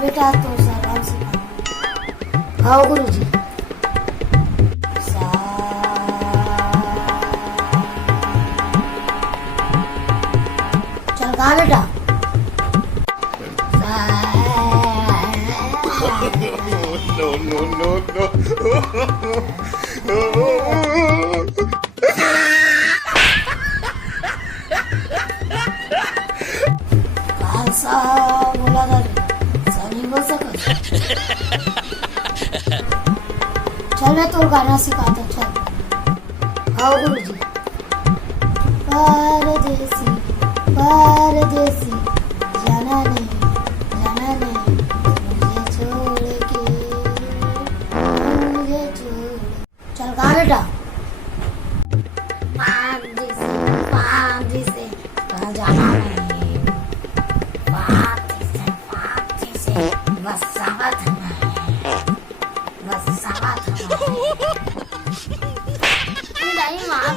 बेटा तो सलाम सिखा। हाँ गुरुजी। चल गा बेटा। No, no, no, no. कालसा बोला था सही बोल सकत। चल मैं तो गाना सिखाता चल। हाँ गुरुजी। परदेसी परदेसी जाना नहीं मुझे छोड़ के मुझे छोड़। चल गा बेटा। परदेसी कहाँ जाना नहीं बस सावत नहीं बस सावत नहीं। नहीं मार